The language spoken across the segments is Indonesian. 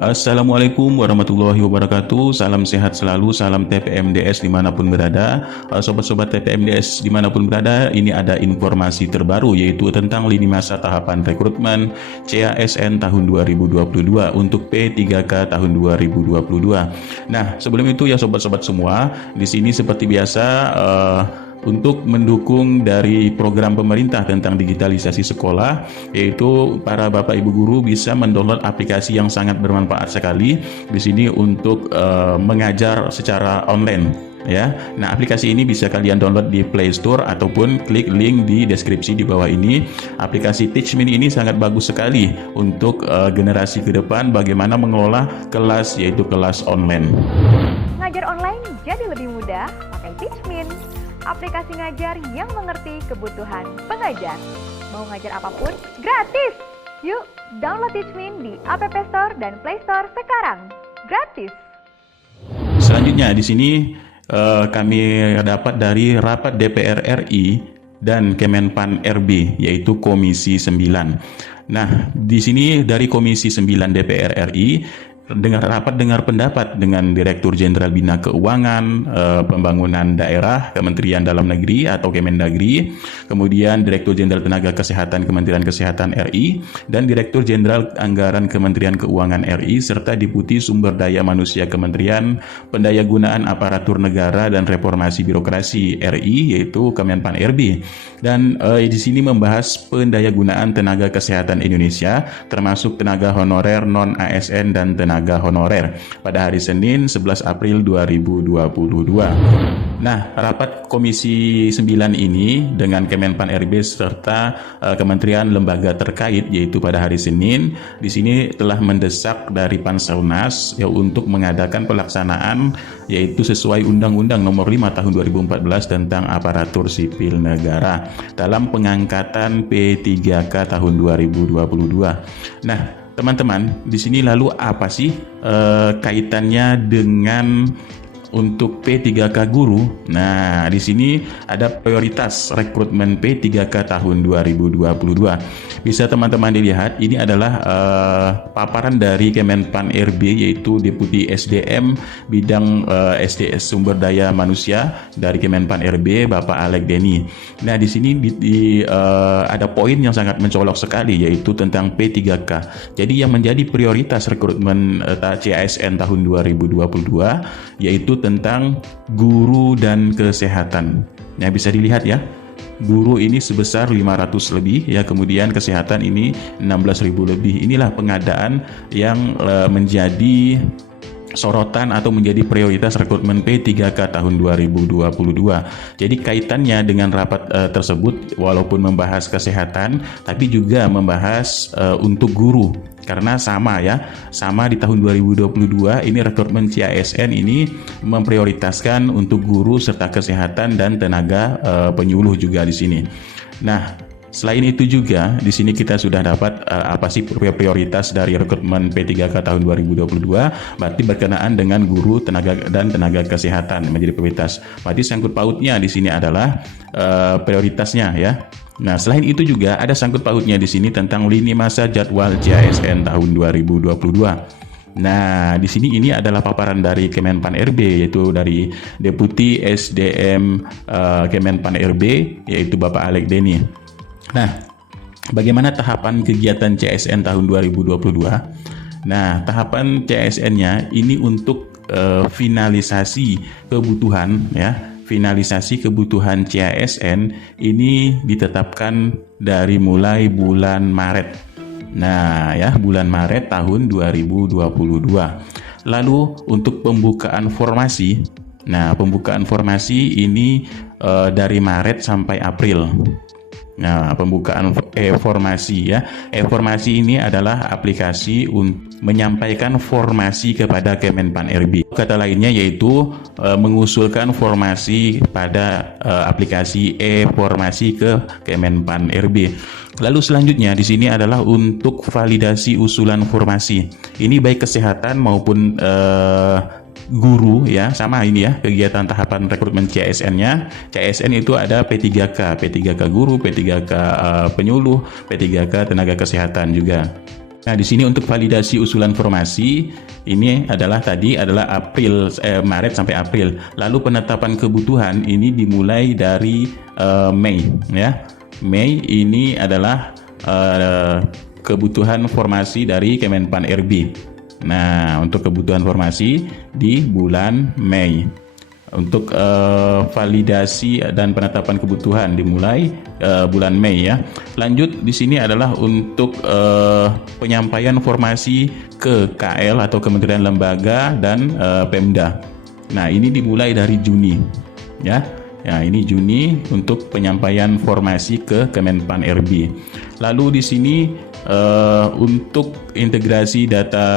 Assalamualaikum warahmatullahi wabarakatuh. Salam sehat selalu, salam TPMDS dimanapun berada. Sobat-sobat TPMDS dimanapun berada, ini ada informasi terbaru yaitu tentang lini masa tahapan rekrutmen CASN tahun 2022 untuk P3K tahun 2022. Nah, sebelum itu ya sobat-sobat semua, di sini seperti biasa untuk mendukung dari program pemerintah tentang digitalisasi sekolah, yaitu para Bapak Ibu guru bisa mendownload aplikasi yang sangat bermanfaat sekali di sini untuk mengajar secara online ya. Nah, aplikasi ini bisa kalian download di Play Store ataupun klik link di deskripsi di bawah ini. Aplikasi Teachmin ini sangat bagus sekali untuk generasi ke depan bagaimana mengelola kelas, yaitu kelas online. Ngajar online jadi lebih mudah pakai Teachmin. Aplikasi ngajar yang mengerti kebutuhan pengajar. Mau ngajar apapun, gratis! Yuk, download Teachmin di App Store dan Play Store sekarang. Gratis! Selanjutnya di sini kami dapat dari rapat DPR RI dan Kemenpan RB, yaitu Komisi 9. Nah, di sini dari Komisi 9 DPR RI dengar pendapat dengan Direktur Jenderal Bina Keuangan, Pembangunan Daerah, Kementerian Dalam Negeri atau Kemendagri, kemudian Direktur Jenderal Tenaga Kesehatan Kementerian Kesehatan RI, dan Direktur Jenderal Anggaran Kementerian Keuangan RI, serta Deputi Sumber Daya Manusia Kementerian Pendayagunaan Aparatur Negara dan Reformasi Birokrasi RI, yaitu Kemenpan RB. Dan di sini membahas pendayagunaan tenaga kesehatan Indonesia, termasuk tenaga honorer non-ASN dan tenaga honorer pada hari Senin 11 April 2022. Nah, rapat Komisi 9 ini dengan Kemenpan RB serta kementerian lembaga terkait, yaitu pada hari Senin, di sini telah mendesak dari Panselnas ya untuk mengadakan pelaksanaan, yaitu sesuai Undang-Undang Nomor 5 Tahun 2014 tentang Aparatur Sipil Negara dalam pengangkatan P3K tahun 2022. Nah, teman-teman, di sini lalu apa sih kaitannya dengan untuk P3K guru? Nah, di sini ada prioritas rekrutmen P3K tahun 2022. Bisa teman-teman dilihat, ini adalah paparan dari Kemenpan RB, yaitu Deputi SDM bidang SDS Sumber Daya Manusia dari Kemenpan RB, Bapak Alek Deni. Nah, di sini ada poin yang sangat mencolok sekali, yaitu tentang P3K. Jadi yang menjadi prioritas rekrutmen CASN tahun 2022 yaitu tentang guru dan kesehatan. Nah, bisa dilihat ya, guru ini sebesar 500 lebih ya, kemudian kesehatan ini 16.000 lebih. Inilah pengadaan yang menjadi sorotan atau menjadi prioritas rekrutmen P3K tahun 2022. Jadi kaitannya dengan rapat tersebut, walaupun membahas kesehatan, tapi juga membahas untuk guru. Karena sama di tahun 2022 ini rekrutmen CASN ini memprioritaskan untuk guru serta kesehatan dan tenaga penyuluh juga di sini. Nah, selain itu juga di sini kita sudah dapat apa sih prioritas dari rekrutmen P3K tahun 2022, berarti berkenaan dengan guru, tenaga dan tenaga kesehatan menjadi prioritas. Berarti sangkut pautnya di sini adalah prioritasnya ya. Nah, selain itu juga ada sangkut pautnya di sini tentang lini masa jadwal CASN tahun 2022. Nah, di sini ini adalah paparan dari Kemenpan RB, yaitu dari Deputi SDM Kemenpan RB, yaitu Bapak Alek Deni. Nah, bagaimana tahapan kegiatan CASN tahun 2022? Nah, tahapan CASN-nya ini untuk finalisasi kebutuhan ya. Finalisasi kebutuhan CASN ini ditetapkan dari mulai bulan Maret. Nah, ya, bulan Maret tahun 2022. Lalu untuk pembukaan formasi. Nah, pembukaan formasi ini dari Maret sampai April. Nah, pembukaan e-formasi ya. E-formasi ini adalah aplikasi untuk menyampaikan formasi kepada Kemenpan RB. Kata lainnya yaitu mengusulkan formasi pada aplikasi e-formasi ke Kemenpan RB. Lalu selanjutnya di sini adalah untuk validasi usulan formasi. Ini baik kesehatan maupun guru ya, sama ini ya, kegiatan tahapan rekrutmen CASN-nya. CASN itu ada P3K guru, P3K penyuluh, P3K tenaga kesehatan juga. Nah, di sini untuk validasi usulan formasi ini adalah Maret sampai April. Lalu penetapan kebutuhan ini dimulai dari Mei, ya. Mei ini adalah kebutuhan formasi dari Kemenpan RB. Nah, untuk kebutuhan formasi di bulan Mei. Untuk validasi dan penetapan kebutuhan dimulai bulan Mei, ya. Lanjut di sini adalah untuk penyampaian formasi ke KL atau Kementerian Lembaga dan Pemda. Nah, ini dimulai dari Juni, ya. Ya, ini Juni untuk penyampaian formasi ke Kemenpan RB. Lalu di sini untuk integrasi data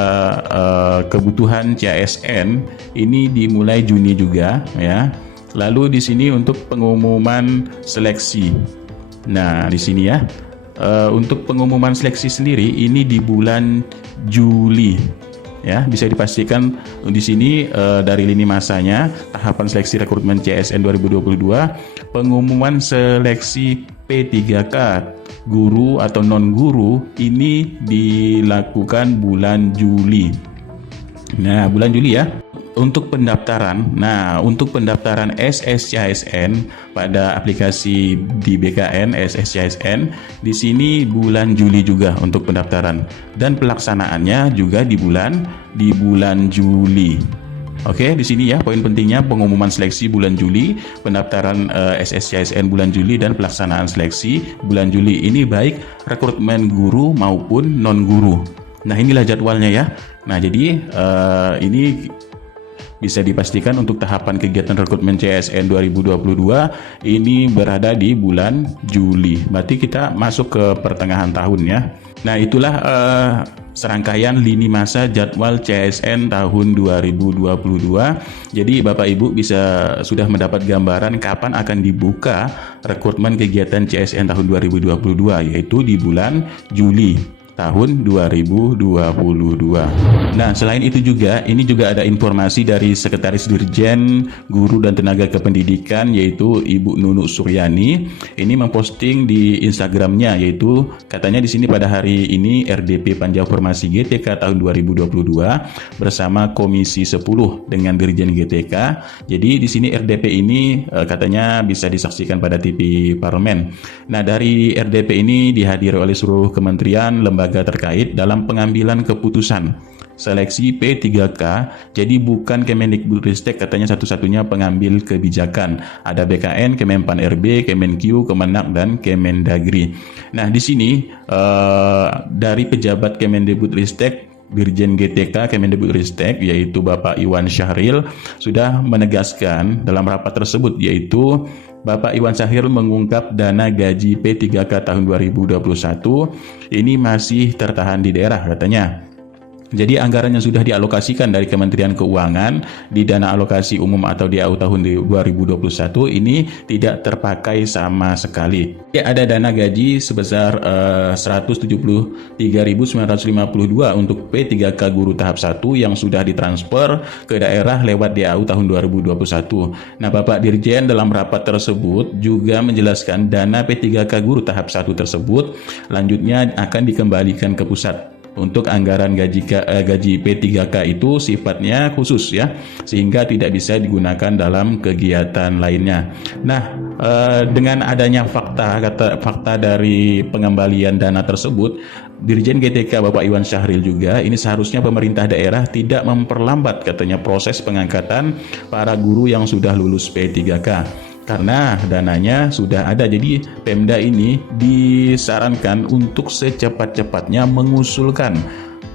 kebutuhan CASN ini dimulai Juni juga, ya. Lalu di sini untuk pengumuman seleksi. Nah, di sini ya, untuk pengumuman seleksi sendiri ini di bulan Juli. Ya, bisa dipastikan di sini dari lini masanya tahapan seleksi rekrutmen CSN 2022, pengumuman seleksi P3K guru atau non guru ini dilakukan bulan Juli. Nah, bulan Juli ya. Untuk pendaftaran, untuk pendaftaran SSCASN pada aplikasi di BKN SSCASN di sini bulan Juli juga untuk pendaftaran, dan pelaksanaannya juga di bulan Juli. Oke, di sini ya poin pentingnya, pengumuman seleksi bulan Juli, pendaftaran SSCASN bulan Juli, dan pelaksanaan seleksi bulan Juli. Ini baik rekrutmen guru maupun non guru. Nah, inilah jadwalnya ya. Nah, jadi ini bisa dipastikan untuk tahapan kegiatan rekrutmen CSN 2022 ini berada di bulan Juli. Berarti kita masuk ke pertengahan tahun ya. Nah, itulah serangkaian lini masa jadwal CSN tahun 2022. Jadi Bapak Ibu sudah mendapat gambaran kapan akan dibuka rekrutmen kegiatan CSN tahun 2022, yaitu di bulan Juli tahun 2022. Nah, selain itu juga, ini juga ada informasi dari Sekretaris Dirjen Guru dan Tenaga Kependidikan, yaitu Ibu Nunu Suryani. Ini memposting di Instagramnya, yaitu katanya di sini pada hari ini RDP Panja Formasi GTK tahun 2022 bersama Komisi 10 dengan Dirjen GTK. Jadi di sini RDP ini katanya bisa disaksikan pada TV Parlemen. Nah, dari RDP ini dihadiri oleh seluruh kementerian, lembaga terkait dalam pengambilan keputusan seleksi P3K. Jadi bukan Kemendikbudristek katanya satu-satunya pengambil kebijakan. Ada BKN, Kemenpan RB, Kemenq, Kemenak, dan Kemendagri. Nah, di sini dari pejabat Kemendikbudristek, Dirjen GTK Kemendikbudristek, yaitu Bapak Iwan Syahril, sudah menegaskan dalam rapat tersebut, yaitu Bapak Iwan Syahril mengungkap dana gaji P3K tahun 2021 ini masih tertahan di daerah katanya. Jadi anggaran yang sudah dialokasikan dari Kementerian Keuangan di dana alokasi umum atau DAU tahun 2021 ini tidak terpakai sama sekali. Ada dana gaji sebesar 173.952 untuk P3K guru tahap 1 yang sudah ditransfer ke daerah lewat DAU tahun 2021. Nah, Bapak Dirjen dalam rapat tersebut juga menjelaskan dana P3K guru tahap 1 tersebut lanjutnya akan dikembalikan ke pusat. Untuk anggaran gaji P3K itu sifatnya khusus ya, sehingga tidak bisa digunakan dalam kegiatan lainnya. Nah, dengan adanya fakta dari pengembalian dana tersebut, Dirjen GTK Bapak Iwan Syahril juga, ini seharusnya pemerintah daerah tidak memperlambat katanya proses pengangkatan para guru yang sudah lulus P3K. Karena dananya sudah ada, jadi Pemda ini disarankan untuk secepat-cepatnya mengusulkan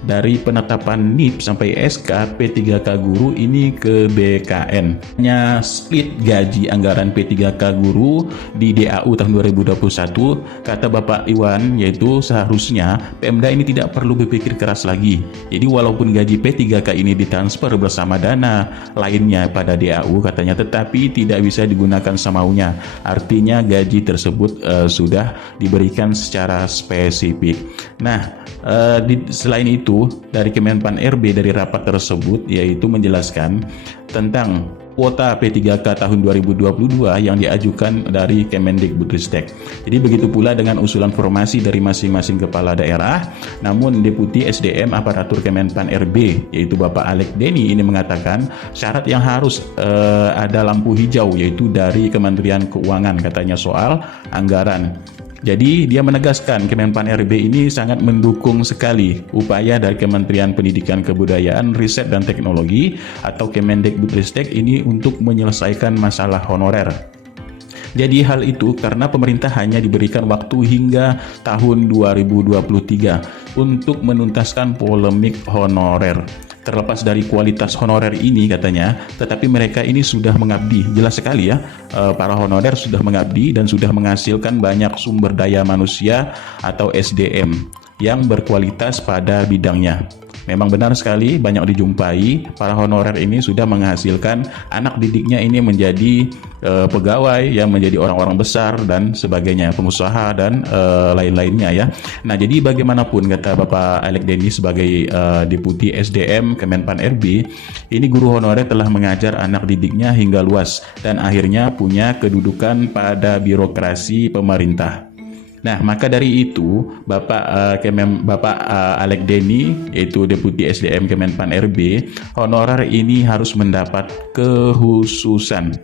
dari penetapan NIP sampai SK P3K guru ini ke BKN. Hanya split gaji anggaran P3K guru di DAU tahun 2021, kata Bapak Iwan, yaitu seharusnya Pemda ini tidak perlu berpikir keras lagi. Jadi walaupun gaji P3K ini ditransfer bersama dana lainnya pada DAU katanya, tetapi tidak bisa digunakan semaunya. Artinya gaji tersebut sudah diberikan secara spesifik. Nah, selain itu dari Kemenpan RB dari rapat tersebut yaitu menjelaskan tentang kuota P3K tahun 2022 yang diajukan dari Kemendikbudristek. Jadi begitu pula dengan usulan formasi dari masing-masing kepala daerah, namun Deputi SDM Aparatur Kemenpan RB yaitu Bapak Alek Deni ini mengatakan syarat yang harus ada lampu hijau yaitu dari Kementerian Keuangan katanya soal anggaran. Jadi dia menegaskan Kemenpan RB ini sangat mendukung sekali upaya dari Kementerian Pendidikan Kebudayaan, Riset dan Teknologi atau Kemendikbudristek ini untuk menyelesaikan masalah honorer. Jadi hal itu karena pemerintah hanya diberikan waktu hingga tahun 2023 untuk menuntaskan polemik honorer. Terlepas dari kualitas honorer ini katanya, tetapi mereka ini sudah mengabdi, jelas sekali ya, para honorer sudah mengabdi dan sudah menghasilkan banyak sumber daya manusia atau SDM yang berkualitas pada bidangnya. Memang benar sekali banyak dijumpai para honorer ini sudah menghasilkan anak didiknya ini menjadi pegawai yang menjadi orang-orang besar dan sebagainya, pengusaha dan lain-lainnya ya. Nah, jadi bagaimanapun kata Bapak Alek Deni sebagai Deputi SDM Kemenpan RB, ini guru honorer telah mengajar anak didiknya hingga luas dan akhirnya punya kedudukan pada birokrasi pemerintah. Nah, maka dari itu Bapak Alek Deni yaitu Deputi SDM Kemenpan RB, honorer ini harus mendapat kekhususan.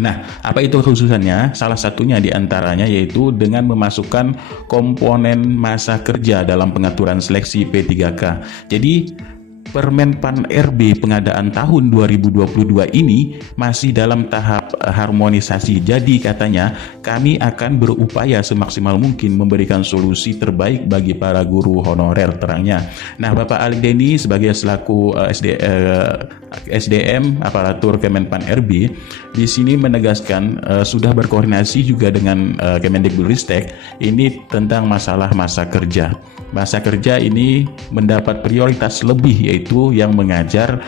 Nah, apa itu kekhususannya? Salah satunya diantaranya yaitu dengan memasukkan komponen masa kerja dalam pengaturan seleksi P3K. Jadi Permenpan RB pengadaan tahun 2022 ini masih dalam tahap harmonisasi. Jadi katanya kami akan berupaya semaksimal mungkin memberikan solusi terbaik bagi para guru honorer, terangnya. Nah, Bapak Alek Deni sebagai selaku SDM Aparatur Kemenpan RB di sini menegaskan sudah berkoordinasi juga dengan Kemendikbudristek ini tentang masalah masa kerja. Masa kerja ini mendapat prioritas lebih yaitu yang mengajar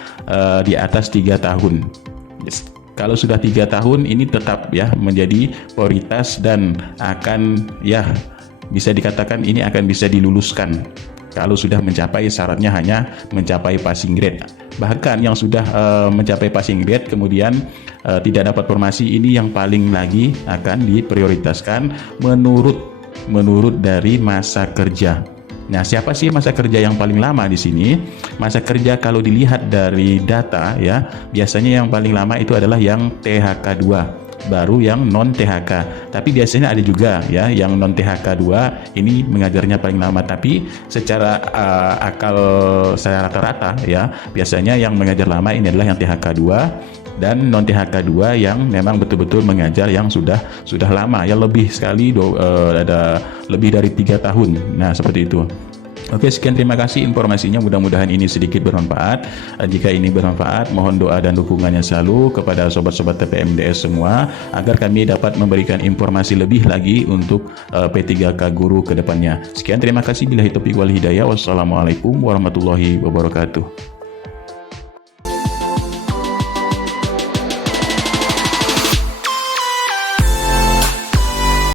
di atas 3 tahun. Kalau sudah 3 tahun ini tetap ya menjadi prioritas dan akan ya bisa dikatakan ini akan bisa diluluskan kalau sudah mencapai syaratnya hanya mencapai passing grade. Bahkan yang sudah mencapai passing grade kemudian tidak dapat formasi ini yang paling lagi akan diprioritaskan menurut dari masa kerja. Nah, siapa sih masa kerja yang paling lama di sini? Masa kerja kalau dilihat dari data ya, biasanya yang paling lama itu adalah yang THK 2, baru yang non THK. Tapi biasanya ada juga ya yang non THK 2 ini mengajarnya paling lama, tapi secara secara rata-rata ya, biasanya yang mengajar lama ini adalah yang THK 2 dan non THK 2 yang memang betul-betul mengajar yang sudah lama ya, lebih sekali ada lebih dari 3 tahun. Nah, seperti itu. Oke, sekian, terima kasih informasinya, mudah-mudahan ini sedikit bermanfaat. Jika ini bermanfaat, mohon doa dan dukungannya selalu kepada sobat-sobat TPMDS semua agar kami dapat memberikan informasi lebih lagi untuk P3K guru ke depannya. Sekian, terima kasih, billahi taufiq wal hidayah. Wassalamualaikum warahmatullahi wabarakatuh.